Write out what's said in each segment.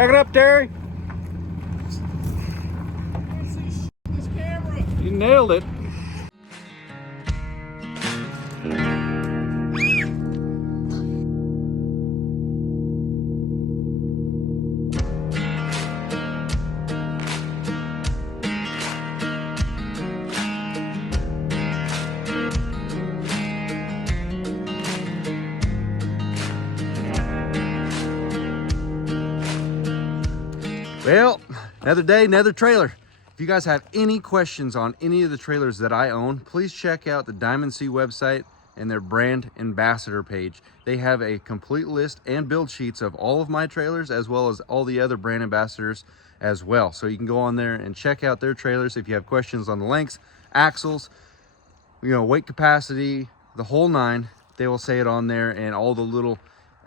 Back it up, Terry. This camera. You nailed it. Well, another day, another trailer. If you guys have any questions on any of the trailers that I own, please check out the Diamond C website and their brand ambassador page. They have a complete list and build sheets of all of my trailers, as well as all the other brand ambassadors as well. So you can go on there and check out their trailers if you have questions on the lengths, axles, weight capacity, the whole nine. They will say it on there, and all the little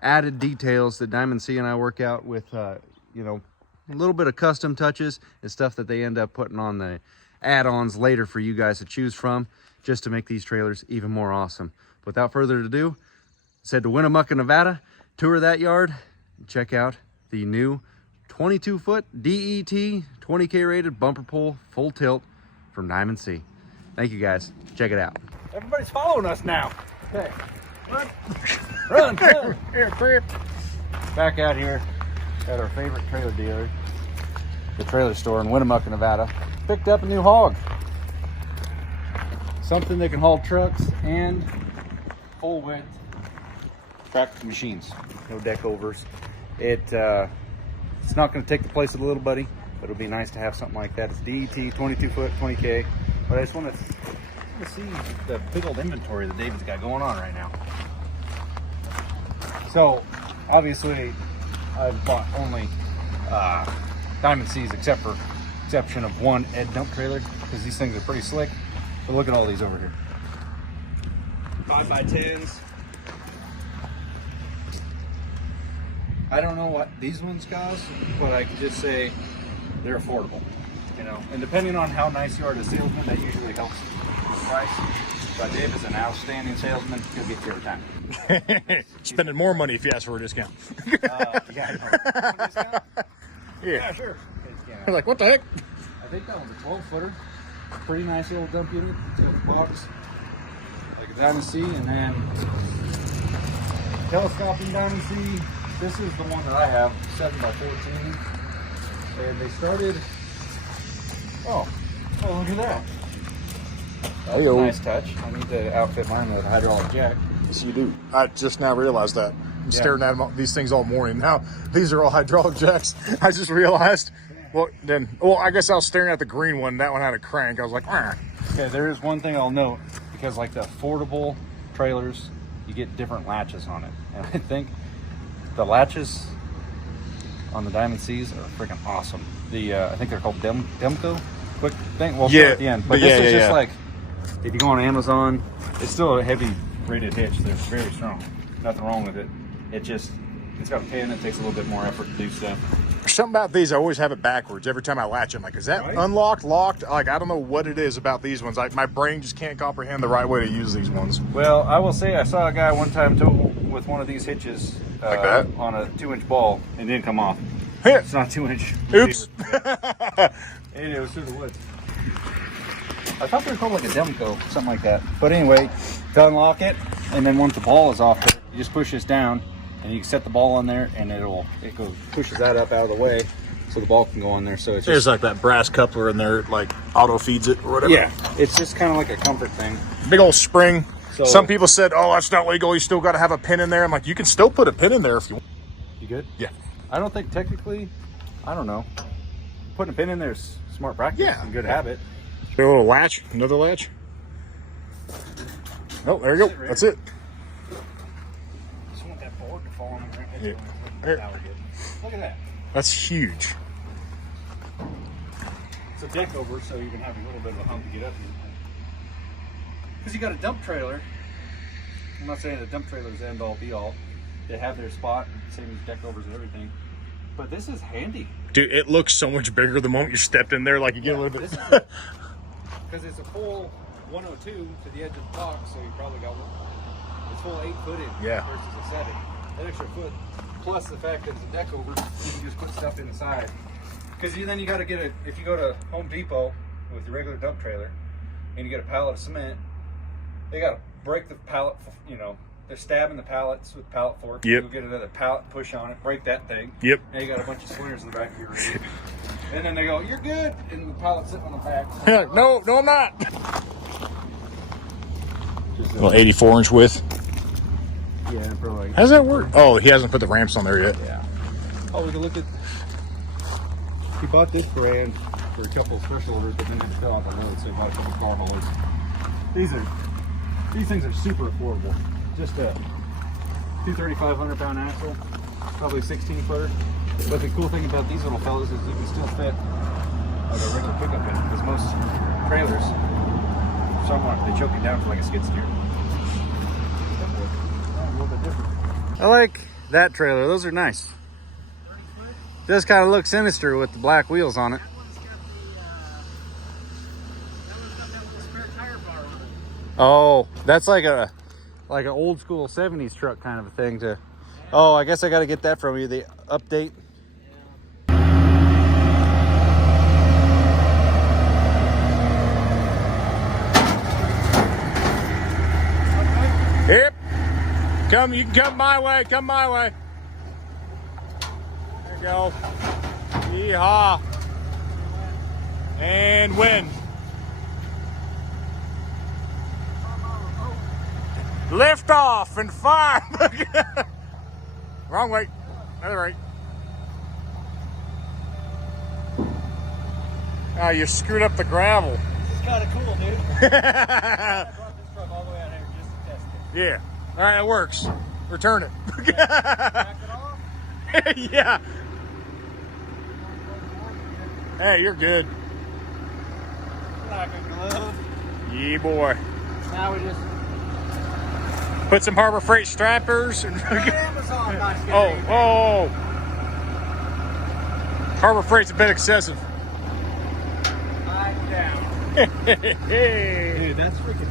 added details that Diamond C and I work out with, a little bit of custom touches and stuff that they end up putting on the add-ons later for you guys to choose from, just to make these trailers even more awesome. Without further ado, let's head to Winnemucca, Nevada, tour that yard, and check out the new 22-foot DET 20K rated bumper pull full tilt from Diamond C. Thank you guys. Check it out. Everybody's following us now. Okay. Run. Run. Here, creep. Back out here at our favorite trailer dealer, the trailer store in Winnemucca, Nevada. Picked up a new hog. Something that can haul trucks and full width tractor machines. No deck overs. It's not going to take the place of the little buddy, but it'll be nice to have something like that. It's DET 22 foot 20K. But I just want to see the big old inventory that David's got going on right now. So obviously I've bought only Diamond C's exception of one Ed dump trailer, because these things are pretty slick. But look at all these over here. 5x10s. I don't know what these ones cost, but I can just say they're affordable. And depending on how nice you are to salesman, that usually helps with the price. But Dave is an outstanding salesman. He'll get you every time. Spending more money if you ask for a discount. Yeah, I know. Discount? Yeah, sure. I'm like, what the heck? I think that one's a 12-footer. Pretty nice little dump unit. Tilt box. Like a Diamond C, and then telescoping Diamond C. This is the one that I have, 7x14. And they started. Oh, look at that. That's a nice touch. I need to outfit mine with a hydraulic jack. Yes, you do. I just now realized that. I'm staring at these things all morning. Now, these are all hydraulic jacks. I just realized. Well, I guess I was staring at the green one. That one had a crank. I was like, ah. Okay, there is one thing I'll note, because like the affordable trailers, you get different latches on it. And I think the latches on the Diamond C's are freaking awesome. I think they're called Demco. Quick thing. We'll start at the end. But this is just like, if you go on Amazon, it's still a heavy rated hitch. They're very strong. Nothing wrong with it. It's got a pin. It takes a little bit more effort to do stuff. Something about these, I always have it backwards every time I latch them. Like, is that unlocked, locked? Like, I don't know what it is about these ones. Like, my brain just can't comprehend the right way to use these ones. Well, I will say I saw a guy one time with one of these hitches like that on a 2-inch ball, and it didn't come off. It's not 2-inch. Oops. It was through the woods. I thought they were called like a Demco, something like that. But anyway, to unlock it, and then once the ball is off there, you just push this down, and you can set the ball on there, and it pushes that up out of the way, so the ball can go on there. So it's there's like that brass coupler in there, like auto feeds it or whatever. Yeah, it's just kind of like a comfort thing. Big old spring. So, some people said, "Oh, that's not legal. You still got to have a pin in there." I'm like, you can still put a pin in there if you want. You good? Yeah. I don't think technically, I don't know. Putting a pin in there is smart practice and good habit. A little latch, another latch. Oh, there you go. That's it. Just want that board to fall on the ground. Yeah. Look at that. That's huge. It's a deck over, so you can have a little bit of a hump to get up here. Because you got a dump trailer. I'm not saying the dump trailer is end all be all. They have their spot, same as deck overs and everything. But this is handy. Dude, it looks so much bigger the moment you stepped in there. Like you get a little bit. Because it's a full 102 to the edge of the box, so you probably got one. It's full 8 footed versus a 7. That extra foot plus the fact that it's a deck over, you can just put stuff inside. Because then you got to get it, if you go to Home Depot with your regular dump trailer and you get a pallet of cement, they got to break the pallet, you know, they're stabbing the pallets with pallet forks. Yep. You'll get another pallet, push on it, break that thing. Yep. Now you got a bunch of splinters in the back of your rig. And then they go, you're good. And the pallet's sitting on the back. No, I'm not. Well, 84-inch width. Yeah, probably. How does that work? Oh, he hasn't put the ramps on there yet. Yeah. Oh, we can look at. He bought this brand for a couple of special orders, but then it fell out the load, so he bought a couple car haulers. These things are super affordable. Just a 2,500 pound axle, probably 16 footer. But the cool thing about these little fellas is you can still fit like a regular pickup in it, because most trailers, somewhat, they choke it down for like a skid steer. A little bit different. I like that trailer. Those are nice. Does kind of look sinister with the black wheels on it. Oh, that's like an old school 70s truck kind of a thing to. Oh, I guess I got to get that from you. The update. Yep. You can come my way. Come my way. There you go. Yeehaw. And win. Lift off and fire. Wrong way. Other way. Oh, you screwed up the gravel. This is kind of cool, dude. I brought this truck all the way out here just to test it. Yeah. All right, it works. Return it. Back it off. Yeah. Hey, you're good. Like a glove. Yeah, boy. Now we just. Put some Harbor Freight strappers. And Amazon, not oh. Harbor Freight's a bit excessive. I'm down. Hey. Dude, that's freaking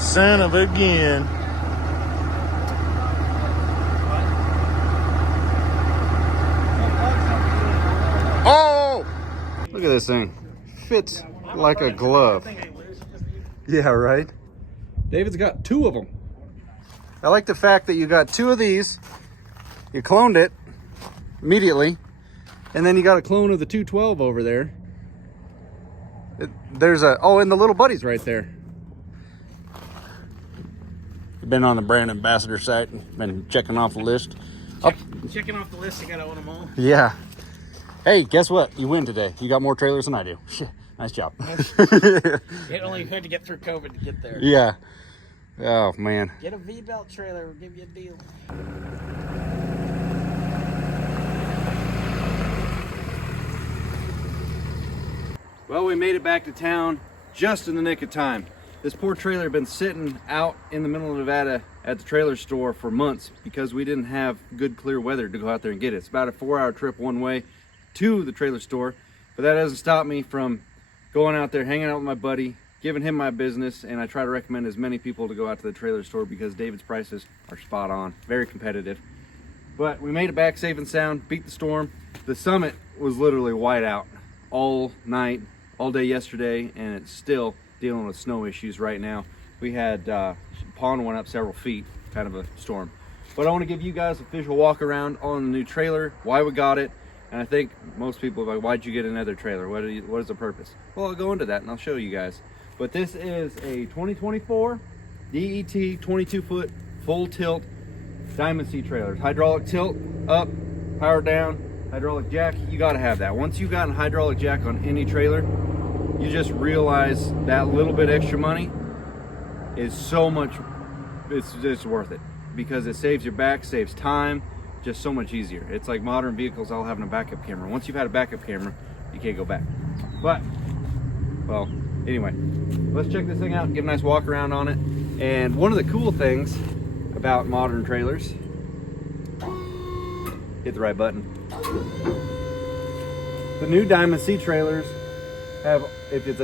Son of a gun. Oh! Look at this thing. Fits like a glove. Yeah, right? David's got 2 of them. I like the fact that you got 2 of these. You cloned it immediately. And then you got a clone of the 212 over there. There's a, oh, and the little buddy's right there. Been on the brand ambassador site and been checking off the list. Checking off the list, you gotta own them all. Yeah. Hey, guess what? You win today. You got more trailers than I do. Nice job. It only had to get through COVID to get there. Yeah. Oh, man. Get a V-belt trailer, we'll give you a deal. Well, we made it back to town just in the nick of time. This poor trailer had been sitting out in the middle of Nevada at the trailer store for months because we didn't have good clear weather to go out there and get it. It's about a 4-hour trip one way to the trailer store, but that doesn't stop me from going out there, hanging out with my buddy, giving him my business, and I try to recommend as many people to go out to the trailer store because David's prices are spot on, very competitive. But we made it back safe and sound, beat the storm. The summit was literally white out all night, all day yesterday, and it's still dealing with snow issues right now. We had pond went up several feet, kind of a storm. But I want to give you guys a visual walk around on the new trailer, why we got it, and I think most people are like, why'd you get another trailer? What is the purpose? Well, I'll go into that and I'll show you guys. But this is a 2024 DET 22-foot full tilt Diamond C trailer. Hydraulic tilt up, power down, hydraulic jack. You got to have that. Once you've gotten hydraulic jack on any trailer, you just realize that little bit extra money is so much, it's just worth it because it saves your back, saves time, just so much easier. It's like modern vehicles all having a backup camera. Once you've had a backup camera, you can't go back. But, well, anyway, let's check this thing out and give a nice walk around on it. And one of the cool things about modern trailers, hit the right button. The new Diamond C trailers have, if it's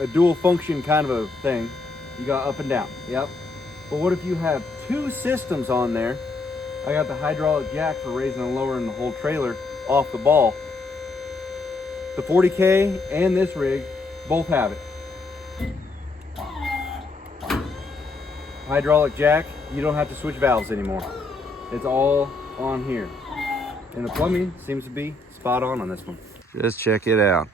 a dual function kind of a thing, you got up and down. Yep. But what if you have two systems on there? I got the hydraulic jack for raising and lowering the whole trailer off the ball. The 40K and this rig both have it. Hydraulic jack, you don't have to switch valves anymore. It's all on here. And the plumbing seems to be spot on this one. Just check it out.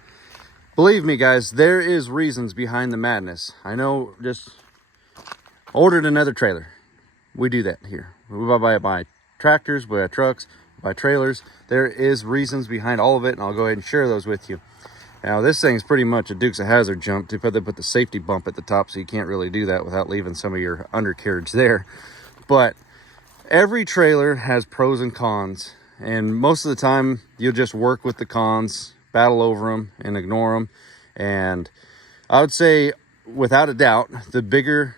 Believe me guys, there is reasons behind the madness. I know, just ordered another trailer. We do that here. We buy tractors, we buy trucks, we buy trailers. There is reasons behind all of it, and I'll go ahead and share those with you. Now this thing's pretty much a Dukes of Hazzard jump. They put the safety bump at the top, so you can't really do that without leaving some of your undercarriage there. But every trailer has pros and cons, and most of the time you'll just work with the cons, battle over them and ignore them. And I would say without a doubt, the bigger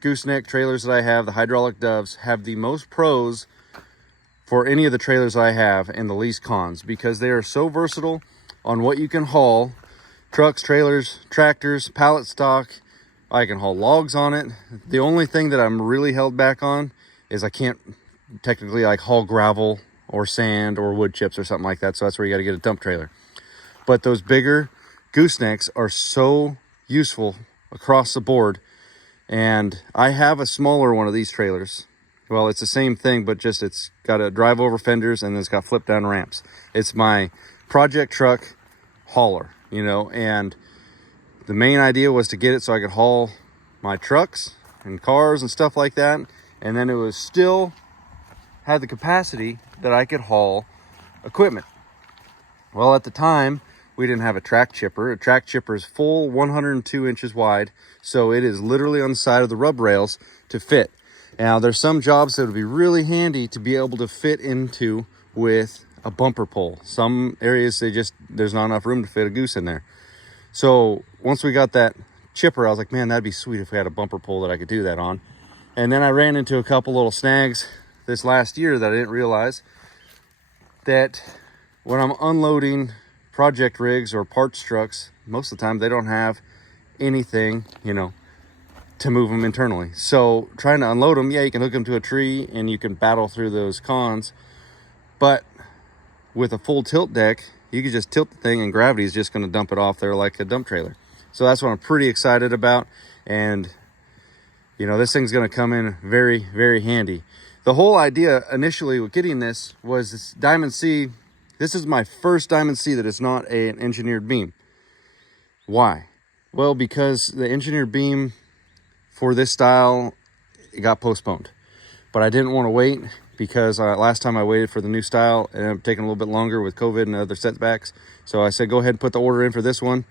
gooseneck trailers that I have, the hydraulic Doves, have the most pros for any of the trailers I have and the least cons, because they are so versatile on what you can haul. Trucks, trailers, tractors, pallet stock. I can haul logs on it. The only thing that I'm really held back on is I can't technically like haul gravel or sand or wood chips or something like that. So that's where you got to get a dump trailer. But those bigger goosenecks are so useful across the board. And I have a smaller one of these trailers. Well, it's the same thing, but just it's got a drive over fenders and it's got flip down ramps. It's my project truck hauler, you know, and the main idea was to get it so I could haul my trucks and cars and stuff like that. And then it was still had the capacity that I could haul equipment. Well, at the time, we didn't have a track chipper. A track chipper is full 102 inches wide, so it is literally on the side of the rub rails to fit. Now, there's some jobs that would be really handy to be able to fit into with a bumper pole. Some areas there's not enough room to fit a goose in there. So once we got that chipper, I was like, man, that'd be sweet if we had a bumper pole that I could do that on. And then I ran into a couple little snags this last year that I didn't realize, that when I'm unloading project rigs or parts trucks, most of the time they don't have anything, you know, to move them internally. So trying to unload them, yeah, you can hook them to a tree and you can battle through those cons, but with a full tilt deck, you can just tilt the thing and gravity is just going to dump it off there like a dump trailer. So that's what I'm pretty excited about. And, you know, this thing's going to come in very, very handy. The whole idea initially with getting this was this Diamond C. This is my first Diamond C that is not an engineered beam. Why? Well, because the engineered beam for this style, it got postponed. But I didn't want to wait, because last time I waited for the new style, and it ended up taking a little bit longer with COVID and other setbacks. So I said, go ahead and put the order in for this one.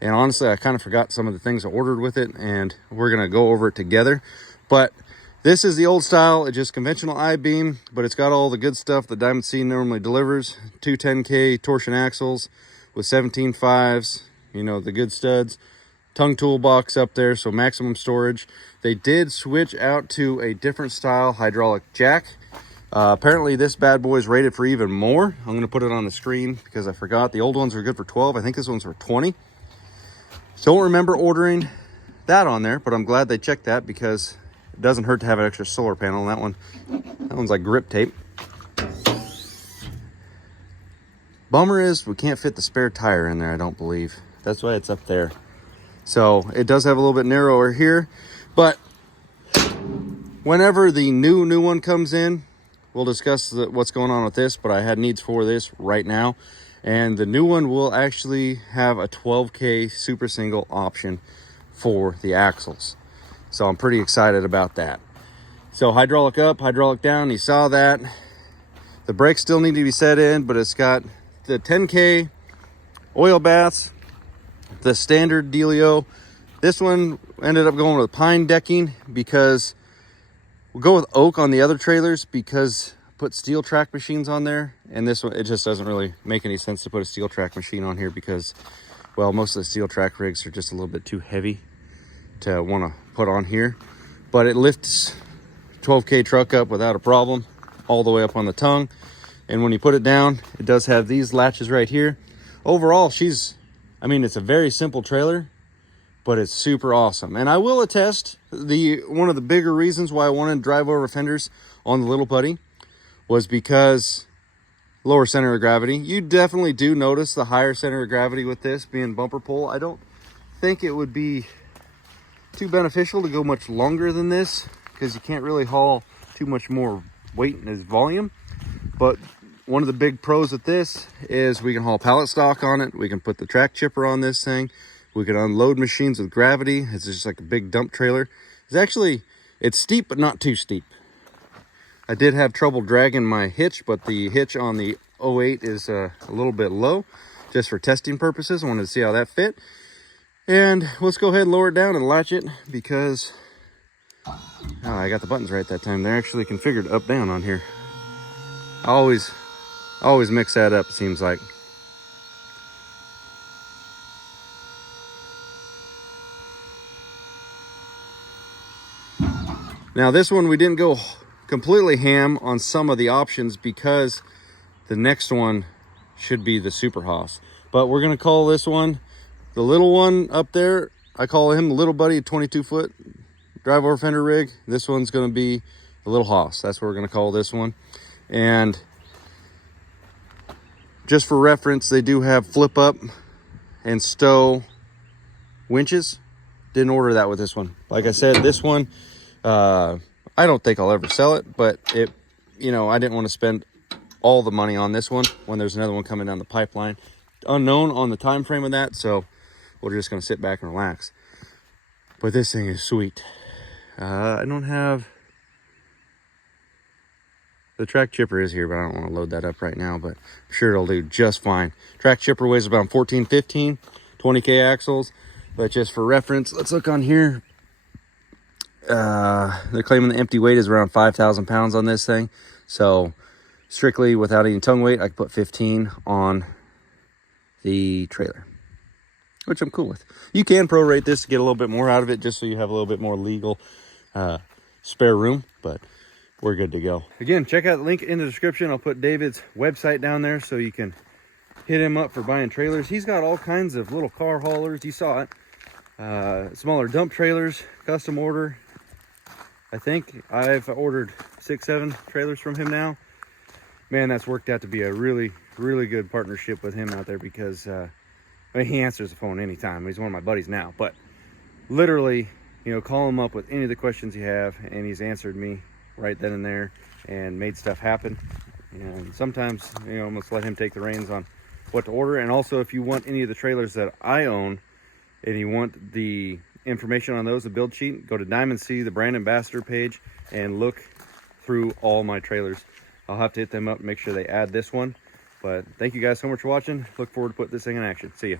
And honestly, I kind of forgot some of the things I ordered with it, and we're going to go over it together. But this is the old style. It's just conventional I-beam, but it's got all the good stuff that Diamond C normally delivers. 210K torsion axles with 17.5s, you know, the good studs. Tongue toolbox up there, so maximum storage. They did switch out to a different style hydraulic jack. Apparently this bad boy is rated for even more. I'm going to put it on the screen because I forgot. The old ones are good for 12. I think this one's for 20. Don't remember ordering that on there, but I'm glad they checked that, because it doesn't hurt to have an extra solar panel. And that one's like grip tape. Bummer is we can't fit the spare tire in there, I don't believe. That's why it's up there. So it does have a little bit narrower here, but whenever the new one comes in, we'll discuss what's going on with this, but I had needs for this right now. And the new one will actually have a 12K super single option for the axles. So I'm pretty excited about that. So hydraulic up, hydraulic down, you saw that. The brakes still need to be set in, but it's got the 10K oil baths, the standard dealio. This one ended up going with pine decking, because we'll go with oak on the other trailers, because I put steel track machines on there, and this one, it just doesn't really make any sense to put a steel track machine on here, because, well, most of the steel track rigs are just a little bit too heavy to want to put on here. But it lifts 12K truck up without a problem, all the way up on the tongue. And when you put it down, it does have these latches right here. Overall, it's a very simple trailer, but it's super awesome. And I will attest, one of the bigger reasons why I wanted to drive over fenders on the Little Putty was because lower center of gravity. You definitely do notice the higher center of gravity with this being bumper pull. I don't think it would be too beneficial to go much longer than this because you can't really haul too much more weight in this volume. But one of the big pros with this is we can haul pallet stock on it. We can put the track chipper on this thing. We can unload machines with gravity. It's just like a big dump trailer. It's steep, but not too steep. I did have trouble dragging my hitch, but the hitch on the 08 is a little bit low just for testing purposes. I wanted to see how that fit. And let's go ahead and lower it down and latch it because I got the buttons right that time. They're actually configured up down on here. I always mix that up, it seems like. Now this one, we didn't go completely ham on some of the options because the next one should be the Super Haas. But we're gonna call this one, the little one up there, I call him the Little Buddy, 22-foot drive over fender rig. This one's gonna be the Little Haas. That's what we're gonna call this one. And just for reference, they do have flip up and stow winches. Didn't order that with this one. Like I said, this one, I don't think I'll ever sell it, but I didn't want to spend all the money on this one when there's another one coming down the pipeline. Unknown on the time frame of that, so we're just going to sit back and relax. But this thing is sweet. I don't have... The track chipper is here, but I don't want to load that up right now, but I'm sure it'll do just fine. Track chipper weighs about 14, 15, 20K axles. But just for reference, let's look on here. They're claiming the empty weight is around 5,000 pounds on this thing. So strictly without any tongue weight, I could put 15 on the trailer, which I'm cool with. You can prorate this to get a little bit more out of it, just so you have a little bit more legal spare room, but we're good to go. Again, check out the link in the description. I'll put David's website down there so you can hit him up for buying trailers. He's got all kinds of little car haulers. You saw it. Smaller dump trailers, custom order. I think I've ordered 6-7 trailers from him now. Man, that's worked out to be a really, really good partnership with him out there because he answers the phone anytime. He's one of my buddies now, but literally, call him up with any of the questions you have, and he's answered me right then and there and made stuff happen. And sometimes, almost let him take the reins on what to order. And also, if you want any of the trailers that I own and you want the information on those, the build sheet, go to Diamond C, the brand ambassador page, and look through all my trailers. I'll have to hit them up and make sure they add this one. But thank you guys so much for watching. Look forward to putting this thing in action. See ya.